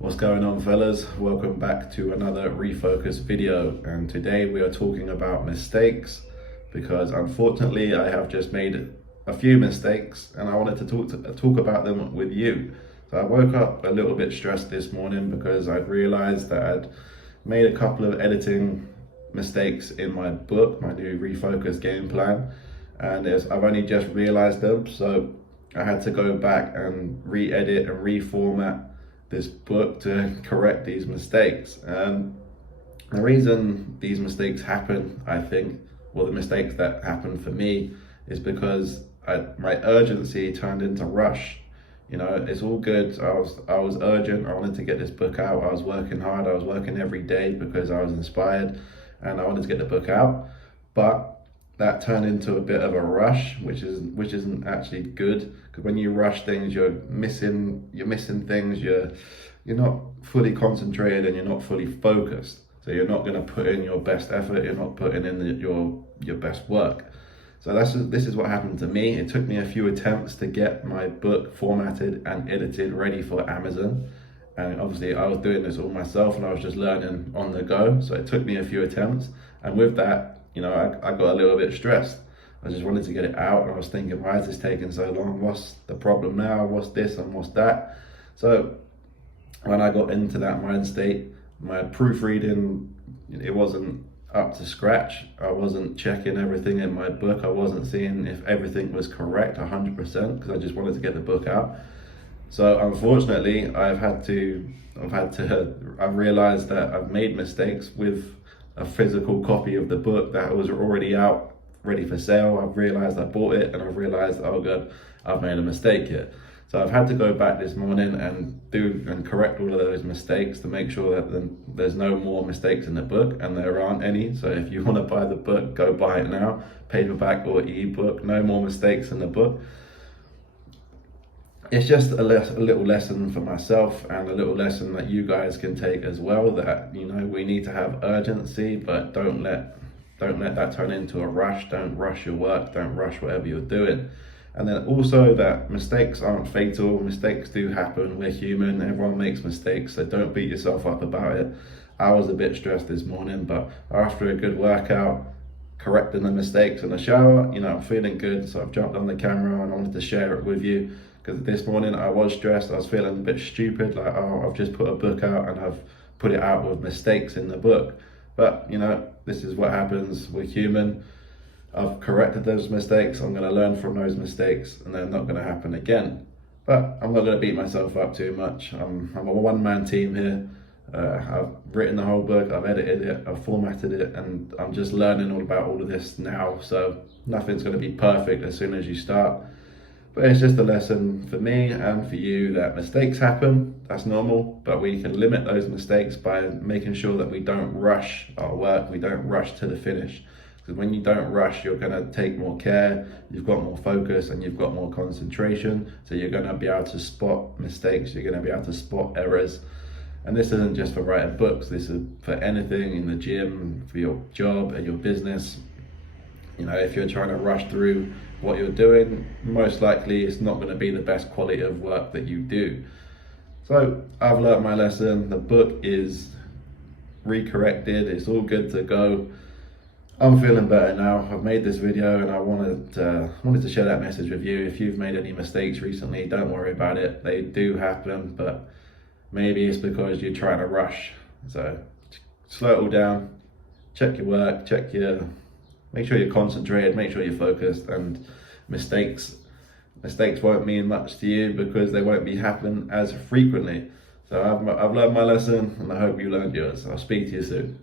What's going on, fellas? Welcome back to another refocus video, and today we are talking about mistakes because unfortunately I have just made a few mistakes and I wanted to talk about them with you. So I woke up a little bit stressed this morning because I'd realized that I'd made a couple of editing mistakes in my book, my new refocus game plan, and I've only just realized them, so I had to go back and re-edit and reformat this book to correct these mistakes. And the reason these mistakes happen, I think, well, the mistakes that happened for me, is because my urgency turned into rush. You know, it's all good. I was urgent. I wanted to get this book out. I was working hard. I was working every day because I was inspired, and I wanted to get the book out. But that turned into a bit of a rush, which isn't actually good, because when you rush things, you're missing things. You're not fully concentrated and you're not fully focused. So you're not going to put in your best effort. You're not putting in your best work. So this is what happened to me. It took me a few attempts to get my book formatted and edited ready for Amazon. And obviously I was doing this all myself and I was just learning on the go. So it took me a few attempts. And with that, you know, I got a little bit stressed. I just wanted to get it out, and I was thinking, why is this taking so long? What's the problem now? What's this and what's that? So when I got into that mind state, my proofreading, it wasn't up to scratch. I wasn't checking everything in my book. I wasn't seeing if everything was correct 100%, because I just wanted to get the book out. So unfortunately, I've realized that I've made mistakes with a physical copy of the book that was already out, ready for sale. I've realized I bought it, and I've realized, oh god, I've made a mistake here. So I've had to go back this morning and correct all of those mistakes to make sure that there's no more mistakes in the book, and there aren't any. So if you want to buy the book, go buy it now, paperback or ebook. No more mistakes in the book. It's just a little lesson for myself, and a little lesson that you guys can take as well, that, you know, we need to have urgency, but don't let that turn into a rush. Don't rush your work, don't rush whatever you're doing. And then also that mistakes aren't fatal. Mistakes do happen. We're human, everyone makes mistakes, so don't beat yourself up about it. I was a bit stressed this morning, but after a good workout, correcting the mistakes in the shower, you know, I'm feeling good, so I've jumped on the camera and I wanted to share it with you. Because this morning I was stressed, I was feeling a bit stupid, like, oh, I've just put a book out and I've put it out with mistakes in the book. But, you know, this is what happens, we're human. I've corrected those mistakes, I'm going to learn from those mistakes, and they're not going to happen again. But I'm not going to beat myself up too much. I'm a one-man team here. I've written the whole book, I've edited it, I've formatted it, and I'm just learning all about all of this now. So nothing's going to be perfect as soon as you start. But it's just a lesson for me and for you that mistakes happen, that's normal, but we can limit those mistakes by making sure that we don't rush our work, we don't rush to the finish. Because when you don't rush, you're going to take more care, you've got more focus, and you've got more concentration, so you're going to be able to spot mistakes, you're going to be able to spot errors. And this isn't just for writing books, this is for anything in the gym, for your job and your business. You know, if you're trying to rush through what you're doing, most likely it's not going to be the best quality of work that you do. So I've learned my lesson. The book is recorrected. It's all good to go. I'm feeling better now. I've made this video and I wanted to share that message with you. If you've made any mistakes recently, don't worry about it. They do happen, but maybe it's because you're trying to rush. So slow it all down. Check your work. Make sure you're concentrated, make sure you're focused, and mistakes won't mean much to you because they won't be happening as frequently. So I've learned my lesson, and I hope you learned yours. I'll speak to you soon.